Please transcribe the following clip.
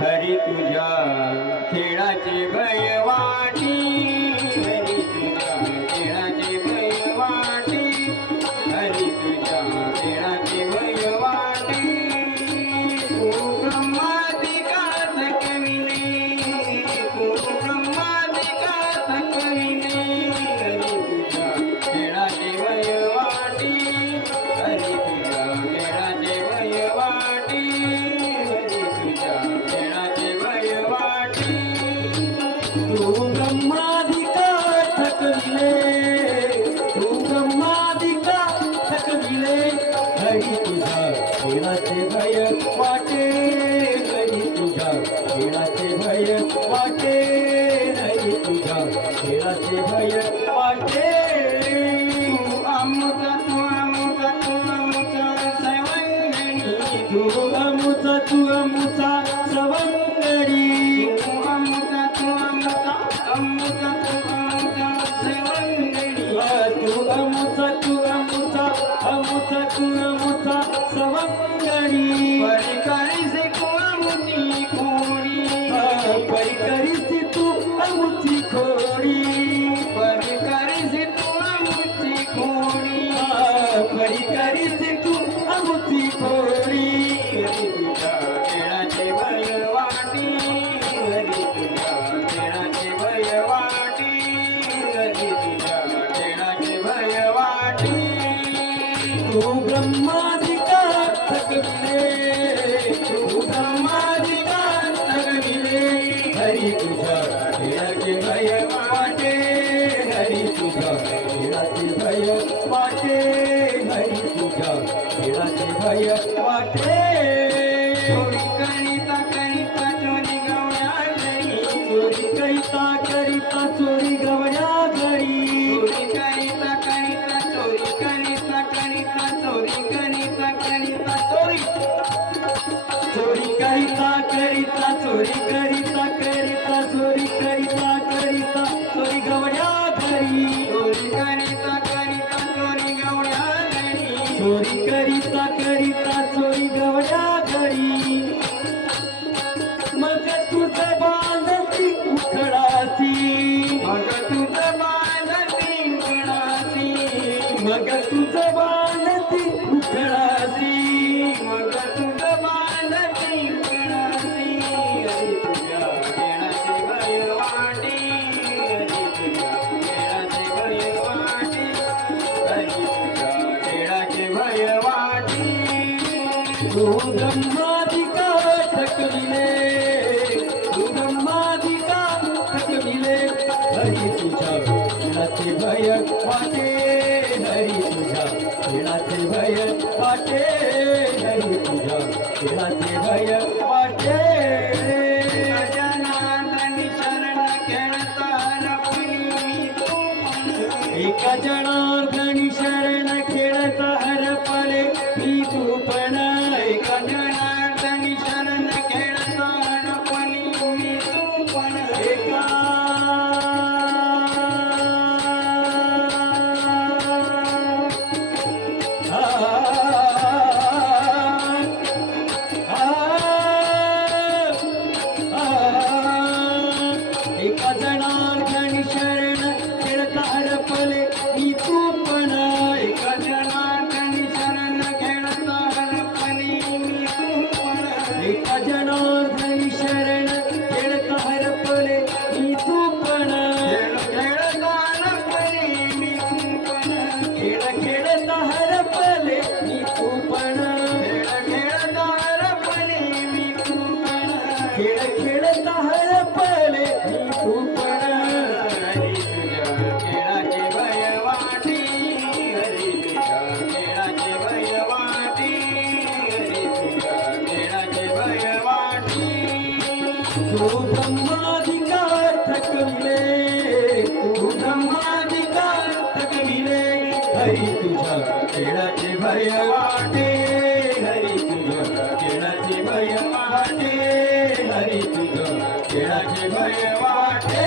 हरी तुझ्या खेळाचे भय वाटी, हरी तुझ्या खेळाचे भय वाटी, हरी तुझ्या खेळाचे भय वाटी. तू ब्रह्मादिका थकविले, तू ब्रह्मादिका थकविले, हरी तुझ्या खेळाचे भय वाटी, हरी तुझ्या खेळाचे भय वाटी, हरी तुझ्या खेळाचे भय वाटी. तू ब्रह्मादिका थकविले, तू ब्रह्मादिका थकविले, हरी तुझ्या खेळाचे भय वाटे, हरी तुझ्या खेळाचे भय वाटे, हरी तुझ्या खेळाचे भय वाटे. तू अमुचा तू अमुचा तू अमुचा सवंगणी, तू अमुचा तू अमुचा सवंगडी, तू अमुचा तू अमुचा अमुचा तू अमुचा सवंगणी. तू अमुचा तू अमुचा अमुचा तू अमुचा सवंगडी. परिकरीसे तू अमुची खोडी, परिकरीसी तू अमुची खोडी, परिकरीसे तू अमुची खोडी, परिकरीसी तू अमुची खोडी. हरी तुझ्या खेळाचे भय वाटी, हरी तुझ्या खेळाचे भय वाटी, हरी तुझ्या खेळाचे भय वाटी. तू ब्रह्मादिका थकविले, तू ब्रह्मादिका थकविले, हरी तुझ्या खेळाचे भय वाटे, हरी तुझ्या खेळाचे भय वाटे, हरी तुझ्या खेळाचे भय वाटे. चोरी करिता करिता चोरी गवळ्या घरी, चोरी करिता करिता चोरी गवया घरी, चोरी करिता करिता चोरी करिता करिता चोरी करिता करिता चोरी, चोरी करिता करिता चोरी करिता करिता चोरी करिता करिता चोरी गवया घरी, चोरी करिता करिता चोरी गवळ्या घरी, चोरी करिता करिता चोरी गवया घरी. मग तुझं बांधती उखडासी, मग तुझं बांधती उखडासी, मग तुझं बांधती उखडासी, मग तुझं बांधती उखडासी. हरी तुझ्या खेळाचे भय वाटी, हरी तुझ्या खेळाचे भय वाटी, हरी तुझ्या खेळाचे भय वाटी. तू ब्रह्मादिका थकविले, तू ब्रह्मादिका थकविले, हरी तुझ्या खेळाचे भय वाटे, हरी तुझ्या खेळाचे भय वाटे, हरी तुझ्या खेळाचे भय वाटे. गजाननाथांनी शरण खेळता हरपणी तू पण, एका जनार्दनी शरण खेळता हरपले मी तू पण, एका गजाननाथांनी शरण खेळता हरपणी मी तू पण, एका एका जनार्दनी शरण खेळता हरपले मी तू पण, एका गजाननाथांनी शरण खेळता हरपणी मी तू पण, एका जनार्दनी शरण खेळता हरपले मी तू पण, खेळता हरपणी मी तू पण, खेळ खेळता हरपले मी तू पण, खेळता हरपणी मी तू पण, खेळ खेळता हरपले मी तू पण. हरी तुझ्या खेळाचे भय वाटी, हरी तुझ्या खेळाचे भय वाटी, हरी तुझ्या खेळाचे भय वाटी. तू ब्रह्मादिका थकविले, तू ब्रह्मादिका थकविले, हरी तुझ्या खेळाचे भय वाटे, हरी तुझ्या खेळाचे भय वाटे, हरी तुझ्या खेळाचे भय वाटे.